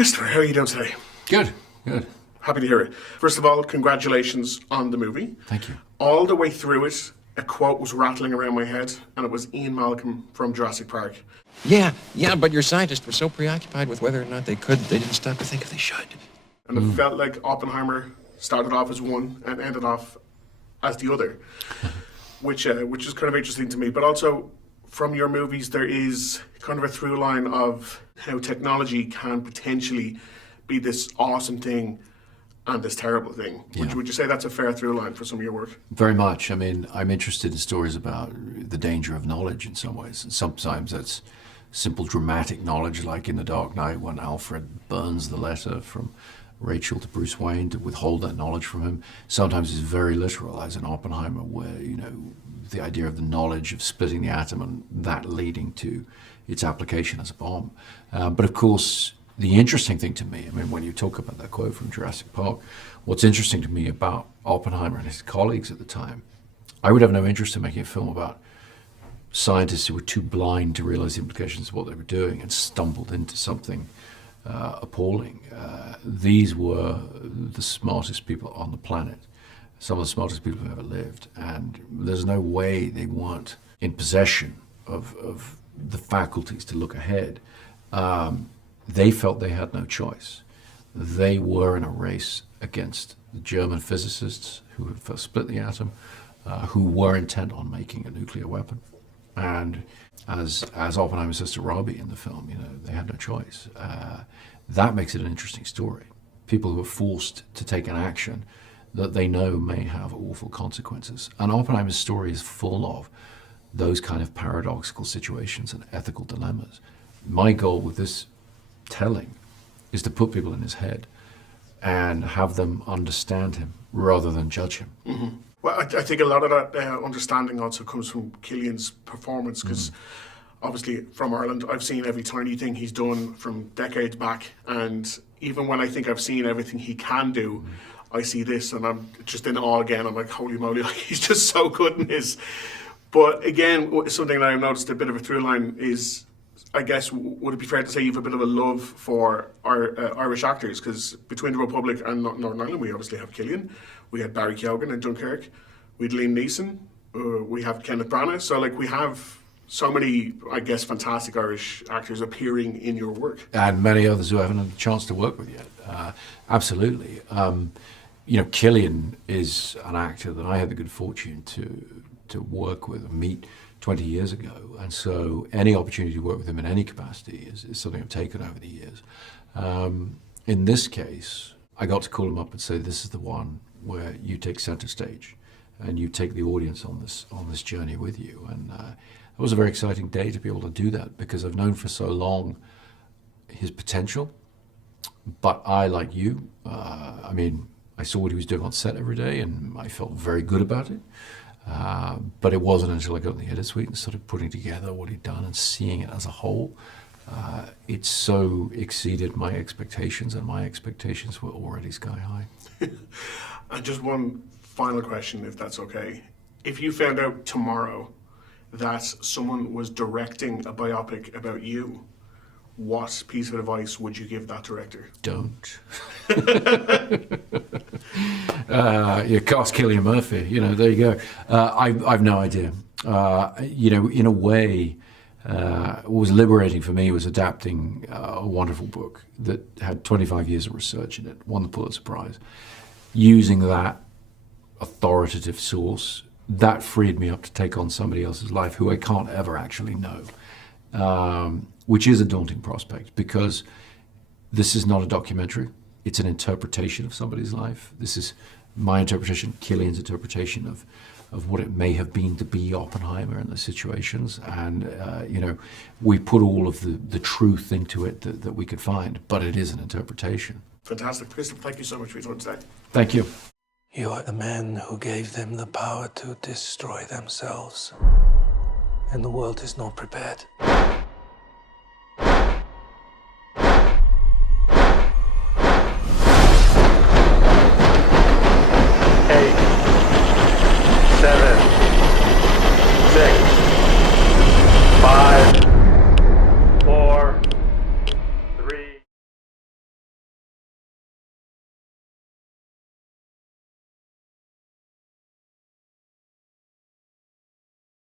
Christopher, how are you doing today? Good, good. Happy to hear it. First of all, congratulations on the movie. Thank you. All the way through it, a quote was rattling around my head, and it was Ian Malcolm from Jurassic Park. Yeah, but your scientists were so preoccupied with whether or not they could, they didn't stop to think if they should. And it felt like Oppenheimer started off as one and ended off as the other, which is kind of interesting to me. But also, from your movies, there is kind of a through line of how technology can potentially be this awesome thing and this terrible thing. Yeah. Would you say that's a fair through line for some of your work? Very much. I mean, I'm interested in stories about the danger of knowledge in some ways. And sometimes that's simple dramatic knowledge, like in The Dark Knight when Alfred burns the letter from Rachel to Bruce Wayne to withhold that knowledge from him. Sometimes it's very literal, as in Oppenheimer, where, the idea of the knowledge of splitting the atom and that leading to its application as a bomb. But of course, the interesting thing to me, when you talk about that quote from Jurassic Park, what's interesting to me about Oppenheimer and his colleagues at the time, I would have no interest in making a film about scientists who were too blind to realize the implications of what they were doing and stumbled into something appalling. These were the smartest people on the planet, some of the smartest people who ever lived, and there's no way they weren't in possession of the faculties to look ahead. They felt they had no choice. They were in a race against the German physicists who had first split the atom, who were intent on making a nuclear weapon. And as Oppenheimer says to Robbie in the film, they had no choice. That makes it an interesting story. People who are forced to take an action that they know may have awful consequences. And Oppenheimer's story is full of those kind of paradoxical situations and ethical dilemmas. My goal with this telling is to put people in his head and have them understand him rather than judge him. Mm-hmm. Well, I think a lot of that understanding also comes from Killian's performance, because obviously from Ireland, I've seen every tiny thing he's done from decades back, and even when I think I've seen everything he can do, I see this and I'm just in awe again. I'm like, holy moly, he's just so good in this. But again, something that I've noticed a bit of a through line is, I guess, would it be fair to say you have a bit of a love for our Irish actors? Because between the Republic and Northern Ireland, we obviously have Killian, we had Barry Keoghan in Dunkirk, we had Liam Neeson, we have Kenneth Branagh. So we have so many, I guess, fantastic Irish actors appearing in your work. And many others who I haven't had a chance to work with yet. Absolutely. Killian is an actor that I had the good fortune to work with and meet 20 years ago, and so any opportunity to work with him in any capacity is something I've taken over the years. In this case, I got to call him up and say, this is the one where you take center stage and you take the audience on this journey with you. And it was a very exciting day to be able to do that, because I've known for so long his potential, but I, like you, I saw what he was doing on set every day and I felt very good about it. But it wasn't until I got in the edit suite and started putting together what he'd done and seeing it as a whole, it so exceeded my expectations, and my expectations were already sky high. And just one final question, if that's okay. If you found out tomorrow that someone was directing a biopic about you, what piece of advice would you give that director? Don't. You cast Killian Murphy, there you go. I've no idea. In a way, what was liberating for me was adapting a wonderful book that had 25 years of research in it, won the Pulitzer Prize. Using that authoritative source, that freed me up to take on somebody else's life who I can't ever actually know. Which is a daunting prospect, because this is not a documentary. It's an interpretation of somebody's life. This is my interpretation, Killian's interpretation of what it may have been to be Oppenheimer in the situations. And, we put all of the truth into it that we could find, but it is an interpretation. Fantastic. Christopher, thank you so much for your time today. Thank you. You are the man who gave them the power to destroy themselves. And the world is not prepared.